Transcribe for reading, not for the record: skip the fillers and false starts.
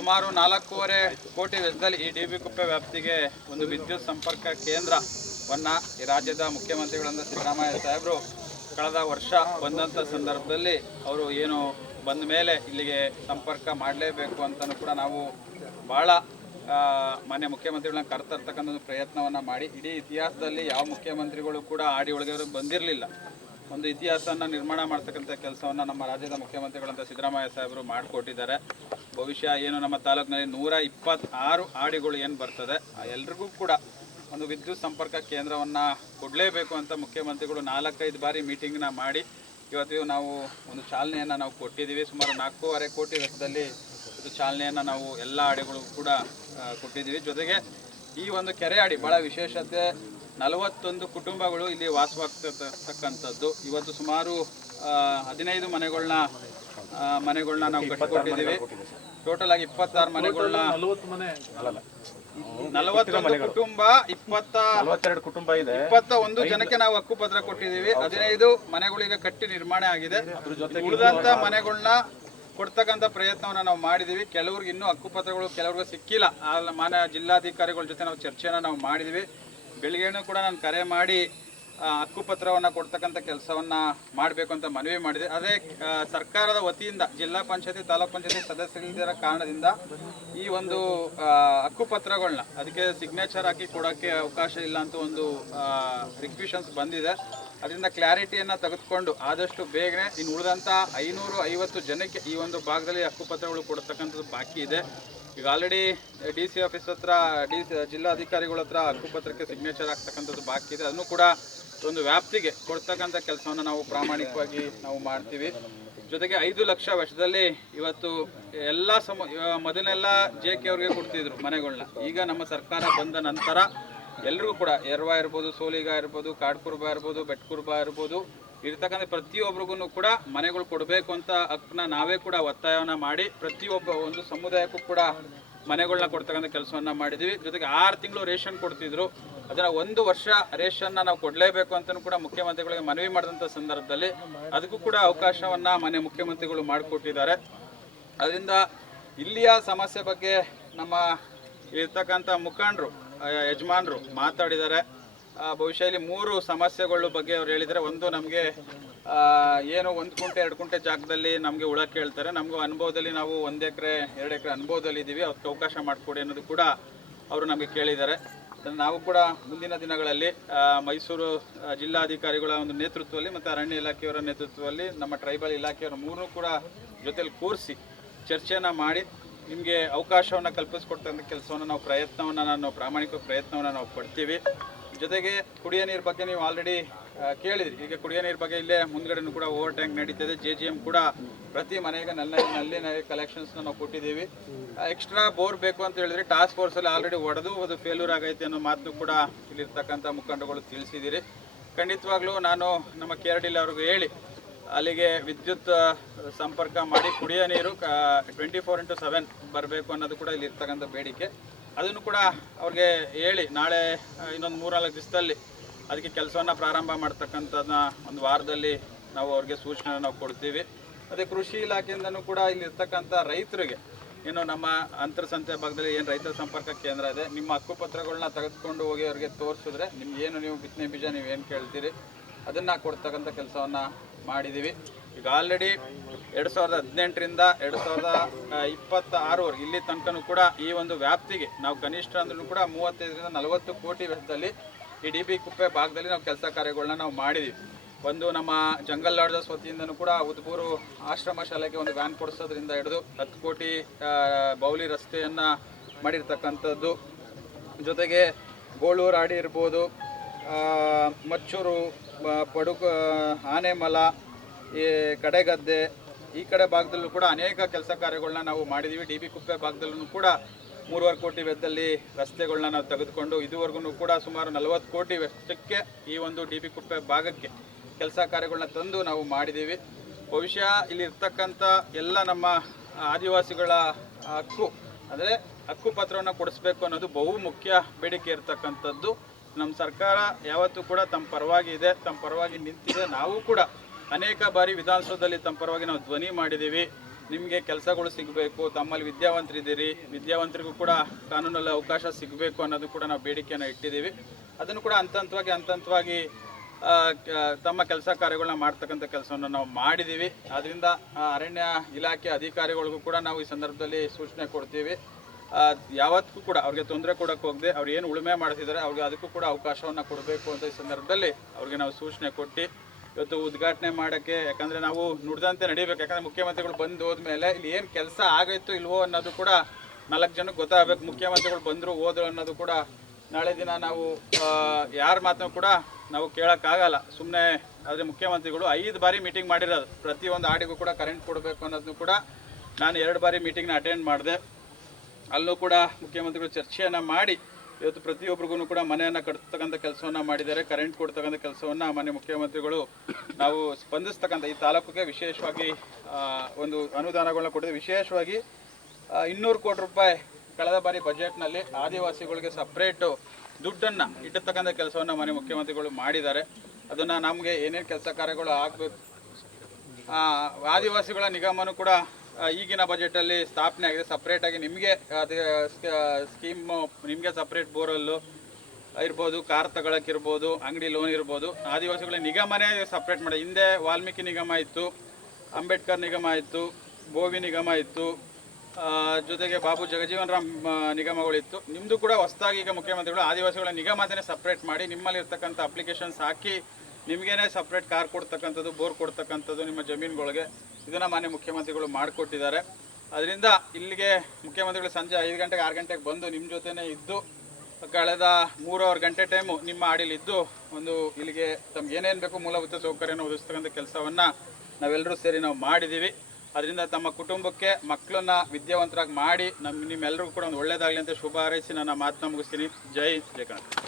ಸುಮಾರು 4.5 ಕೋಟಿ ವೆಚ್ಚದಲ್ಲಿ ಈ ಡಿ ಬಿ ಕುಪ್ಪೆ ವ್ಯಾಪ್ತಿಗೆ ಒಂದು ವಿದ್ಯುತ್ ಸಂಪರ್ಕ ಕೇಂದ್ರವನ್ನು ಈ ರಾಜ್ಯದ ಮುಖ್ಯಮಂತ್ರಿಗಳಾದ ಸಿದ್ದರಾಮಯ್ಯ ಸಾಹೇಬರು ಕಳೆದ ವರ್ಷ ಬಂದಂಥ ಸಂದರ್ಭದಲ್ಲಿ ಅವರು ಏನು ಬಂದ ಮೇಲೆ ಇಲ್ಲಿಗೆ ಸಂಪರ್ಕ ಮಾಡಲೇಬೇಕು ಅಂತಲೂ ಕೂಡ ನಾವು ಭಾಳ ಮಾನ್ಯ ಮುಖ್ಯಮಂತ್ರಿಗಳನ್ನ ಕರೆತರ್ತಕ್ಕಂಥ ಒಂದು ಪ್ರಯತ್ನವನ್ನು ಮಾಡಿ ಇಡೀ ಇತಿಹಾಸದಲ್ಲಿ ಯಾವ ಮುಖ್ಯಮಂತ್ರಿಗಳು ಕೂಡ ಆಡಿ ಒಳಗೆ ಬಂದಿರಲಿಲ್ಲ. ಒಂದು ಇತಿಹಾಸವನ್ನು ನಿರ್ಮಾಣ ಮಾಡ್ತಕ್ಕಂಥ ಕೆಲಸವನ್ನು ನಮ್ಮ ರಾಜ್ಯದ ಮುಖ್ಯಮಂತ್ರಿಗಳಂತ ಸಿದ್ದರಾಮಯ್ಯ ಸಾಹೇಬರು ಮಾಡಿಕೊಟ್ಟಿದ್ದಾರೆ. ಬಹುಶಃ ಏನು ನಮ್ಮ ತಾಲೂಕಿನಲ್ಲಿ 126 ಆಡಿಗಳು ಏನು ಬರ್ತದೆ ಎಲ್ರಿಗೂ ಕೂಡ ಒಂದು ವಿದ್ಯುತ್ ಸಂಪರ್ಕ ಕೇಂದ್ರವನ್ನು ಕೊಡಲೇಬೇಕು ಅಂತ ಮುಖ್ಯಮಂತ್ರಿಗಳು 4-5 ಬಾರಿ ಮೀಟಿಂಗ್ನ ಮಾಡಿ ಇವತ್ತು ನಾವು ಒಂದು ಚಾಲನೆಯನ್ನು ನಾವು ಕೊಟ್ಟಿದ್ದೀವಿ. ಸುಮಾರು 4.5 ಕೋಟಿ ವೆಚ್ಚದಲ್ಲಿ ಇದು ಚಾಲನೆಯನ್ನು ನಾವು ಎಲ್ಲ ಆಡಿಗಳು ಕೂಡ ಕೊಟ್ಟಿದ್ದೀವಿ. ಜೊತೆಗೆ ಈ ಒಂದು ಕೆರೆ ಆಡಿ ಭಾಳ ವಿಶೇಷತೆ, 41 ಕುಟುಂಬಗಳು ಇಲ್ಲಿ ವಾಸವಾಗ್ತಕ್ಕಂಥದ್ದು. ಇವತ್ತು ಸುಮಾರು 15 ಮನೆಗಳನ್ನ ನಾವು ಕಟ್ಟಿಕೊಟ್ಟಿದ್ದೀವಿ. ಟೋಟಲ್ ಆಗಿ 26 ಮನೆಗಳನ್ನ 41 ಕುಟುಂಬ 22 ಕುಟುಂಬ ಇದೆ. 21 ಜನಕ್ಕೆ ನಾವು ಹಕ್ಕುಪತ್ರ ಕೊಟ್ಟಿದ್ದೀವಿ. 15 ಮನೆಗಳಿಗೆ ಕಟ್ಟಿ ನಿರ್ಮಾಣ ಆಗಿದೆ. ಉಳಿದಂತ ಮನೆಗಳನ್ನ ಕೊಡ್ತಕ್ಕಂಥ ಪ್ರಯತ್ನವನ್ನು ನಾವು ಮಾಡಿದ್ದೀವಿ. ಕೆಲವ್ರಿಗೆ ಇನ್ನೂ ಹಕ್ಕುಪತ್ರಗಳು ಕೆಲವ್ರಿಗೆ ಸಿಕ್ಕಿಲ್ಲ. ಮಾನ್ಯ ಜಿಲ್ಲಾಧಿಕಾರಿಗಳ ಜೊತೆ ನಾವು ಚರ್ಚೆಯನ್ನು ನಾವು ಮಾಡಿದ್ದೀವಿ. ಬೆಳಿಗ್ಗೆನೂ ಕೂಡ ನಾನು ಕರೆ ಮಾಡಿ ಹಕ್ಕುಪತ್ರವನ್ನು ಕೊಡ್ತಕ್ಕಂಥ ಕೆಲಸವನ್ನು ಮಾಡಬೇಕು ಅಂತ ಮನವಿ ಮಾಡಿದೆ. ಅದೇ ಸರ್ಕಾರದ ವತಿಯಿಂದ ಜಿಲ್ಲಾ ಪಂಚಾಯತಿ ತಾಲೂಕ್ ಪಂಚಾಯತಿ ಸದಸ್ಯರಿಲ್ಲದ ಕಾರಣದಿಂದ ಈ ಒಂದು ಹಕ್ಕುಪತ್ರಗಳನ್ನ ಅದಕ್ಕೆ ಸಿಗ್ನೇಚರ್ ಹಾಕಿ ಕೊಡೋಕ್ಕೆ ಅವಕಾಶ ಇಲ್ಲ ಅಂತ ಒಂದು ರಿಕ್ವೆಷನ್ಸ್ ಬಂದಿದೆ. ಅದರಿಂದ ಕ್ಲಾರಿಟಿಯನ್ನು ತೆಗೆದುಕೊಂಡು ಆದಷ್ಟು ಬೇಗನೆ ಇನ್ನು ಉಳಿದಂಥ 550 ಜನಕ್ಕೆ ಈ ಒಂದು ಭಾಗದಲ್ಲಿ ಹಕ್ಕುಪತ್ರಗಳು ಕೊಡ್ತಕ್ಕಂಥದ್ದು ಬಾಕಿ ಇದೆ. ಈಗ ಆಲ್ರೆಡಿ ಡಿ ಸಿ ಆಫೀಸ್ ಹತ್ರ ಜಿಲ್ಲಾಧಿಕಾರಿಗಳ ಹತ್ರ ಹಕ್ಕುಪತ್ರಕ್ಕೆ ಸಿಗ್ನೇಚರ್ ಆಗ್ತಕ್ಕಂಥದ್ದು ಬಾಕಿ ಇದೆ. ಅದನ್ನು ಕೂಡ ಒಂದು ವ್ಯಾಪ್ತಿಗೆ ಕೊಡ್ತಕ್ಕಂಥ ಕೆಲಸವನ್ನು ನಾವು ಪ್ರಾಮಾಣಿಕವಾಗಿ ನಾವು ಮಾಡ್ತೀವಿ. ಜೊತೆಗೆ 5 ಲಕ್ಷ ವೆಚ್ಚದಲ್ಲಿ ಇವತ್ತು ಎಲ್ಲ ಮೊದಲೆಲ್ಲ JK ಅವ್ರಿಗೆ ಕೊಡ್ತಿದ್ರು ಮನೆಗಳನ್ನ. ಈಗ ನಮ್ಮ ಸರ್ಕಾರ ಬಂದ ನಂತರ ಎಲ್ರಿಗೂ ಕೂಡ ಎರವ ಇರ್ಬೋದು, ಸೋಲಿಗ ಇರ್ಬೋದು, ಕಾಡ್ಕುರ್ಬ ಇರ್ಬೋದು, ಬೆಟ್ಕುರ್ಬ ಇರ್ಬೋದು, ಇರ್ತಕ್ಕಂಥ ಪ್ರತಿಯೊಬ್ಬರಿಗೂ ಕೂಡ ಮನೆಗಳು ಕೊಡಬೇಕು ಅಂತ ಹಕ್ಕನ್ನ ನಾವೇ ಕೂಡ ಒತ್ತಾಯವನ್ನು ಮಾಡಿ ಪ್ರತಿಯೊಬ್ಬ ಒಂದು ಸಮುದಾಯಕ್ಕೂ ಕೂಡ ಮನೆಗಳನ್ನ ಕೊಡ್ತಕ್ಕಂಥ ಕೆಲಸವನ್ನು ಮಾಡಿದ್ದೀವಿ. ಜೊತೆಗೆ 6 ತಿಂಗಳು ರೇಷನ್ ಕೊಡ್ತಿದ್ರು. ಅದನ್ನು 1 ವರ್ಷ ರೇಷನ್ನ ನಾವು ಕೊಡಲೇಬೇಕು ಅಂತಲೂ ಕೂಡ ಮುಖ್ಯಮಂತ್ರಿಗಳಿಗೆ ಮನವಿ ಮಾಡಿದಂಥ ಸಂದರ್ಭದಲ್ಲಿ ಅದಕ್ಕೂ ಕೂಡ ಅವಕಾಶವನ್ನು ಮಾನ್ಯ ಮುಖ್ಯಮಂತ್ರಿಗಳು ಮಾಡಿಕೊಟ್ಟಿದ್ದಾರೆ. ಅದರಿಂದ ಇಲ್ಲಿಯ ಸಮಸ್ಯೆ ಬಗ್ಗೆ ನಮ್ಮ ಇರ್ತಕ್ಕಂಥ ಮುಖಂಡರು ಯಜಮಾನರು ಮಾತಾಡಿದ್ದಾರೆ. ಬಹುಶಃ ಇಲ್ಲಿ 3 ಸಮಸ್ಯೆಗಳ ಬಗ್ಗೆ ಅವ್ರು ಹೇಳಿದ್ದಾರೆ. ಒಂದು, ನಮಗೆ ಏನು 1 ಕುಂಟೆ 2 ಕುಂಟೆ ಜಾಗದಲ್ಲಿ ನಮಗೆ ಉಳಕ್ಕೆ ಹೇಳ್ತಾರೆ. ನಮಗೂ ಅನುಭವದಲ್ಲಿ ನಾವು 1 ಎಕರೆ 2 ಎಕರೆ ಅನುಭವದಲ್ಲಿ ಇದ್ದೀವಿ, ಅದಕ್ಕೆ ಅವಕಾಶ ಮಾಡಿಕೊಡಿ ಅನ್ನೋದು ಕೂಡ ಅವರು ನಮಗೆ ಕೇಳಿದ್ದಾರೆ. ನಾವು ಕೂಡ ಮುಂದಿನ ದಿನಗಳಲ್ಲಿ ಮೈಸೂರು ಜಿಲ್ಲಾಧಿಕಾರಿಗಳ ಒಂದು ನೇತೃತ್ವದಲ್ಲಿ ಮತ್ತು ಅರಣ್ಯ ಇಲಾಖೆಯವರ ನೇತೃತ್ವದಲ್ಲಿ ನಮ್ಮ ಟ್ರೈಬಲ್ ಇಲಾಖೆಯವರ 3 ಕೂಡ ಜೊತೆಲಿ ಕೂರಿಸಿ ಚರ್ಚೆಯನ್ನು ಮಾಡಿ ನಿಮಗೆ ಅವಕಾಶವನ್ನು ಕಲ್ಪಿಸ್ಕೊಡ್ತಕ್ಕಂಥ ಕೆಲಸವನ್ನು ನಾವು ಪ್ರಾಮಾಣಿಕ ಪ್ರಯತ್ನವನ್ನು ನಾವು ಪಡ್ತೀವಿ. ಜೊತೆಗೆ ಕುಡಿಯೋ ನೀರು ಬಗ್ಗೆ ನೀವು ಆಲ್ರೆಡಿ ಕೇಳಿದ್ರಿ. ಈಗ ಕುಡಿಯೋ ನೀರು ಬಗ್ಗೆ ಇಲ್ಲೇ ಮುಂದ್ಗಡೆನೂ ಕೂಡ ಓವರ್ ಟ್ಯಾಂಕ್ ನಡೀತಿದೆ. JGM ಕೂಡ ಪ್ರತಿ ಮನೆಗೆ ನಲ್ಲಿ ಕಲೆಕ್ಷನ್ಸ್ನ ನಾವು ಕೊಟ್ಟಿದ್ದೀವಿ. ಎಕ್ಸ್ಟ್ರಾ ಬೋರ್ ಬೇಕು ಅಂತ ಹೇಳಿದ್ರೆ ಟಾಸ್ಕ್ ಫೋರ್ಸಲ್ಲಿ ಆಲ್ರೆಡಿ ಹೊಡೆದು ಅದು ಫೇಲ್ಯೂರ್ ಆಗೈತೆ ಅನ್ನೋ ಮಾತು ಕೂಡ ಇಲ್ಲಿರ್ತಕ್ಕಂಥ ಮುಖಂಡಗಳು ತಿಳಿಸಿದ್ದೀರಿ. ಖಂಡಿತವಾಗ್ಲೂ ನಾನು ನಮ್ಮ KRDL ಅವ್ರಿಗೆ ಹೇಳಿ ಅಲ್ಲಿಗೆ ವಿದ್ಯುತ್ ಸಂಪರ್ಕ ಮಾಡಿ ಕುಡಿಯೋ ನೀರು 24/7 ಬರಬೇಕು ಅನ್ನೋದು ಕೂಡ ಇಲ್ಲಿ ಇರ್ತಕ್ಕಂಥ ಬೇಡಿಕೆ. ಅದನ್ನು ಕೂಡ ಅವ್ರಿಗೆ ಹೇಳಿ ನಾಳೆ ಇನ್ನೊಂದು 3-4 ದಿವಸದಲ್ಲಿ ಅದಕ್ಕೆ ಕೆಲಸವನ್ನು ಪ್ರಾರಂಭ ಮಾಡ್ತಕ್ಕಂಥದ್ದನ್ನ ಒಂದು ವಾರದಲ್ಲಿ ನಾವು ಅವ್ರಿಗೆ ಸೂಚನೆ ನಾವು ಕೊಡ್ತೀವಿ. ಮತ್ತು ಕೃಷಿ ಇಲಾಖೆಯಿಂದನೂ ಕೂಡ ಇಲ್ಲಿ ಇರ್ತಕ್ಕಂಥ ರೈತರಿಗೆ ಏನು ನಮ್ಮ ಅಂತರ್ಸಂತೆ ಭಾಗದಲ್ಲಿ ಏನು ರೈತರ ಸಂಪರ್ಕ ಕೇಂದ್ರ ಇದೆ, ನಿಮ್ಮ ಹಕ್ಕುಪತ್ರಗಳನ್ನ ತೆಗೆದುಕೊಂಡು ಹೋಗಿ ಅವ್ರಿಗೆ ತೋರಿಸಿದ್ರೆ ನಿಮ್ಗೇನು ನೀವು ಬಿತ್ತನೆ ಬೀಜ ನೀವೇನು ಕೇಳ್ತೀರಿ ಅದನ್ನು ಕೊಡ್ತಕ್ಕಂಥ ಕೆಲಸವನ್ನು ಮಾಡಿದ್ದೀವಿ. ಈಗ ಆಲ್ರೆಡಿ 2018ರಿಂದ 2026 ಇಲ್ಲಿ ತನಕನೂ ಕೂಡ ಈ ಒಂದು ವ್ಯಾಪ್ತಿಗೆ ನಾವು ಕನಿಷ್ಠ ಅಂದ್ರೂ ಕೂಡ 35ರಿಂದ 40 ಕೋಟಿ ವೆಚ್ಚದಲ್ಲಿ ಈ DB ಕುಪ್ಪೆ ಭಾಗದಲ್ಲಿ ನಾವು ಕೆಲಸ ಕಾರ್ಯಗಳನ್ನ ನಾವು ಮಾಡಿದ್ದೀವಿ. ಒಂದು ನಮ್ಮ ಜಂಗಲ್ ಲಾಡ್ಜಸ್ ವತಿಯಿಂದನೂ ಕೂಡ ಉದ್ಬೂರು ಆಶ್ರಮ ಶಾಲೆಗೆ ಒಂದು ವ್ಯಾನ್ ಕೊಡಿಸೋದ್ರಿಂದ ಹಿಡಿದು 10 ಕೋಟಿ ಬೌಲಿ ರಸ್ತೆಯನ್ನು ಮಾಡಿರ್ತಕ್ಕಂಥದ್ದು. ಜೊತೆಗೆ ಗೋಳೂರು ಆಡಿ ಇರ್ಬೋದು, ಮಚ್ಚೂರು, ಆನೆಮಲ, ಈ ಕಡೆಗದ್ದೆ, ಈ ಕಡೆ ಭಾಗದಲ್ಲೂ ಕೂಡ ಅನೇಕ ಕೆಲಸ ಕಾರ್ಯಗಳನ್ನ ನಾವು ಮಾಡಿದ್ದೀವಿ. DB ಕುಪ್ಪೆ ಭಾಗದಲ್ಲೂ ಕೂಡ 3.5 ಕೋಟಿ ವೆಚ್ಚದಲ್ಲಿ ರಸ್ತೆಗಳನ್ನ ನಾವು ತೆಗೆದುಕೊಂಡು ಇದುವರೆಗೂ ಕೂಡ ಸುಮಾರು 40 ಕೋಟಿ ವೆಚ್ಚಕ್ಕೆ ಈ ಒಂದು DB ಕುಪ್ಪೆ ಭಾಗಕ್ಕೆ ಕೆಲಸ ಕಾರ್ಯಗಳನ್ನ ತಂದು ನಾವು ಮಾಡಿದ್ದೀವಿ. ಬಹುಶಃ ಇಲ್ಲಿ ಇರ್ತಕ್ಕಂಥ ಎಲ್ಲ ನಮ್ಮ ಆದಿವಾಸಿಗಳ ಹಕ್ಕು ಅಂದರೆ ಹಕ್ಕುಪತ್ರವನ್ನು ಕೊಡಿಸ್ಬೇಕು ಅನ್ನೋದು ಬಹು ಮುಖ್ಯ ಬೇಡಿಕೆ ಇರತಕ್ಕಂಥದ್ದು. ನಮ್ಮ ಸರ್ಕಾರ ಯಾವತ್ತೂ ಕೂಡ ತಮ್ಮ ಪರವಾಗಿ ಇದೆ, ತಮ್ಮ ಪರವಾಗಿ ನಿಂತಿದೆ. ನಾವು ಕೂಡ ಅನೇಕ ಬಾರಿ ವಿಧಾನಸೌಧದಲ್ಲಿ ತಮ್ಮ ಪರವಾಗಿ ನಾವು ಧ್ವನಿ ಮಾಡಿದ್ದೀವಿ. ನಿಮಗೆ ಕೆಲಸಗಳು ಸಿಗಬೇಕು, ತಮ್ಮಲ್ಲಿ ವಿದ್ಯಾವಂತರಿದ್ದೀರಿ, ವಿದ್ಯಾವಂತರಿಗೂ ಕೂಡ ಕಾನೂನಲ್ಲಿ ಅವಕಾಶ ಸಿಗಬೇಕು ಅನ್ನೋದು ಕೂಡ ನಾವು ಬೇಡಿಕೆಯನ್ನು ಇಟ್ಟಿದ್ದೀವಿ. ಅದನ್ನು ಕೂಡ ಹಂತವಾಗಿ ತಮ್ಮ ಕೆಲಸ ಕಾರ್ಯಗಳನ್ನ ಮಾಡ್ತಕ್ಕಂಥ ಕೆಲಸವನ್ನು ನಾವು ಮಾಡಿದ್ದೀವಿ. ಆದ್ದರಿಂದ ಅರಣ್ಯ ಇಲಾಖೆ ಅಧಿಕಾರಿಗಳಿಗೂ ಕೂಡ ನಾವು ಈ ಸಂದರ್ಭದಲ್ಲಿ ಸೂಚನೆ ಕೊಡ್ತೀವಿ. ಯಾವತ್ತೂ ಕೂಡ ಅವ್ರಿಗೆ ತೊಂದರೆ ಕೊಡೋಕ್ಕೆ ಹೋಗದೆ ಅವ್ರು ಏನು ಉಳುಮೆ ಮಾಡ್ತಿದ್ದಾರೆ ಅವ್ರಿಗೆ ಅದಕ್ಕೂ ಕೂಡ ಅವಕಾಶವನ್ನು ಕೊಡಬೇಕು ಅಂತ ಈ ಸಂದರ್ಭದಲ್ಲಿ ಅವ್ರಿಗೆ ನಾವು ಸೂಚನೆ ಕೊಟ್ಟು ಇವತ್ತು ಉದ್ಘಾಟನೆ ಮಾಡೋಕ್ಕೆ, ಯಾಕಂದರೆ ನಾವು ನುಡಿದಂತೆ ನಡಿಬೇಕು. ಯಾಕಂದರೆ ಮುಖ್ಯಮಂತ್ರಿಗಳು ಬಂದು ಹೋದ್ಮೇಲೆ ಇಲ್ಲಿ ಏನು ಕೆಲಸ ಆಗೈತೋ ಇಲ್ವೋ ಅನ್ನೋದು ಕೂಡ 4 ಜನಕ್ಕೆ ಗೊತ್ತಾಗಬೇಕು. ಮುಖ್ಯಮಂತ್ರಿಗಳು ಬಂದರು ಹೋದ್ರು ಅನ್ನೋದು ಕೂಡ ನಾಳೆ ದಿನ ನಾವು ಯಾರ ಮಾತನ್ನು ಕೂಡ ನಾವು ಕೇಳೋಕ್ಕಾಗಲ್ಲ. ಸುಮ್ಮನೆ ಆದರೆ ಮುಖ್ಯಮಂತ್ರಿಗಳು 5 ಬಾರಿ ಮೀಟಿಂಗ್ ಮಾಡಿರೋದು, ಪ್ರತಿಯೊಂದು ಆಡಿಗೂ ಕೂಡ ಕರೆಂಟ್ ಕೊಡಬೇಕು ಅನ್ನೋದನ್ನು ಕೂಡ ನಾನು 2 ಬಾರಿ ಮೀಟಿಂಗ್ನ ಅಟೆಂಡ್ ಮಾಡಿದೆ. ಅಲ್ಲೂ ಕೂಡ ಮುಖ್ಯಮಂತ್ರಿಗಳು ಚರ್ಚೆಯನ್ನು ಮಾಡಿ ಇವತ್ತು ಪ್ರತಿಯೊಬ್ಬರಿಗೂ ಕೂಡ ಮನೆಯನ್ನು ಕಟ್ತಕ್ಕಂಥ ಕೆಲಸವನ್ನು ಮಾಡಿದ್ದಾರೆ. ಕರೆಂಟ್ ಕೊಡ್ತಕ್ಕಂಥ ಕೆಲಸವನ್ನು ಮಾನ್ಯ ಮುಖ್ಯಮಂತ್ರಿಗಳು ನಾವು ಸ್ಪಂದಿಸ್ತಕ್ಕಂಥ ಈ ತಾಲೂಕಿಗೆ ವಿಶೇಷವಾಗಿ ಒಂದು ಅನುದಾನಗಳನ್ನ ಕೊಟ್ಟಿದೆ. ವಿಶೇಷವಾಗಿ 200 ಕೋಟಿ ರೂಪಾಯಿ ಕಳೆದ ಬಾರಿ ಬಜೆಟ್ನಲ್ಲಿ ಆದಿವಾಸಿಗಳಿಗೆ ಸಪ್ರೇಟು ದುಡ್ಡನ್ನು ಇಟ್ಟತಕ್ಕಂಥ ಕೆಲಸವನ್ನು ಮಾನ್ಯ ಮುಖ್ಯಮಂತ್ರಿಗಳು ಮಾಡಿದ್ದಾರೆ. ಅದನ್ನು ನಮಗೆ ಏನೇನು ಕೆಲಸ ಕಾರ್ಯಗಳು ಆಗಬೇಕು, ಆದಿವಾಸಿಗಳ ನಿಗಮನೂ ಕೂಡ ಈಗಿನ ಬಜೆಟಲ್ಲಿ ಸ್ಥಾಪನೆ ಆಗಿದೆ. ಸಪ್ರೇಟಾಗಿ ನಿಮಗೆ ಸ್ಕೀಮು, ನಿಮಗೆ ಸಪ್ರೇಟ್ ಬೋರಲ್ಲು ಇರ್ಬೋದು, ಕಾರ್ ತಗೊಳಕ್ಕಿರ್ಬೋದು, ಅಂಗಡಿ ಲೋನ್ ಇರ್ಬೋದು, ಆದಿವಾಸಿಗಳ ನಿಗಮನೇ ಸಪ್ರೇಟ್ ಮಾಡಿ. ಹಿಂದೆ ವಾಲ್ಮೀಕಿ ನಿಗಮ ಇತ್ತು, ಅಂಬೇಡ್ಕರ್ ನಿಗಮ ಇತ್ತು, ಬೋವಿ ನಿಗಮ ಇತ್ತು, ಜೊತೆಗೆ ಬಾಬು ಜಗಜೀವನ್ ರಾಮ್ ನಿಗಮಗಳಿತ್ತು. ನಿಮ್ಮದು ಕೂಡ ಹೊಸದಾಗಿ ಈಗ ಮುಖ್ಯಮಂತ್ರಿಗಳು ಆದಿವಾಸಿಗಳ ನಿಗಮನೇ ಸಪ್ರೇಟ್ ಮಾಡಿ ನಿಮ್ಮಲ್ಲಿರ್ತಕ್ಕಂಥ ಅಪ್ಲಿಕೇಶನ್ಸ್ ಹಾಕಿ ನಿಮಗೇನೆ ಸಪ್ರೇಟ್ ಕಾರ್ ಕೊಡ್ತಕ್ಕಂಥದ್ದು, ಬೋರ್ ಕೊಡ್ತಕ್ಕಂಥದ್ದು ನಿಮ್ಮ ಜಮೀನುಗಳಿಗೆ ಇದನ್ನು ಮಾನ್ಯ ಮುಖ್ಯಮಂತ್ರಿಗಳು ಮಾಡಿಕೊಟ್ಟಿದ್ದಾರೆ. ಅದರಿಂದ ಇಲ್ಲಿಗೆ ಮುಖ್ಯಮಂತ್ರಿಗಳು ಸಂಜೆ 5 ಗಂಟೆಗೆ 6 ಗಂಟೆಗೆ ಬಂದು ನಿಮ್ಮ ಜೊತೆನೇ ಇದ್ದು ಕಳೆದ 3 ಗಂಟೆ ಟೈಮು ನಿಮ್ಮ ಆಡಿಲಿದ್ದು ಒಂದು ಇಲ್ಲಿಗೆ ತಮ್ಗೆ ಏನೇನು ಬೇಕು ಮೂಲಭೂತ ಸೌಕರ್ಯನ ಒದಗಿಸ್ತಕ್ಕಂಥ ಕೆಲಸವನ್ನು ನಾವೆಲ್ಲರೂ ಸೇರಿ ನಾವು ಮಾಡಿದ್ದೀವಿ. ಅದರಿಂದ ತಮ್ಮ ಕುಟುಂಬಕ್ಕೆ ಮಕ್ಕಳನ್ನ ವಿದ್ಯಾವಂತರಾಗಿ ಮಾಡಿ ನಿಮ್ಮೆಲ್ಲರಿಗೂ ಕೂಡ ಒಂದು ಒಳ್ಳೆಯದಾಗಲಿ ಅಂತ ಶುಭ ಹಾರೈಸಿ ನನ್ನ ಮಾತನ್ನ ಮುಗಿಸ್ತೀನಿ. ಜೈ ಕನ್ನಡ.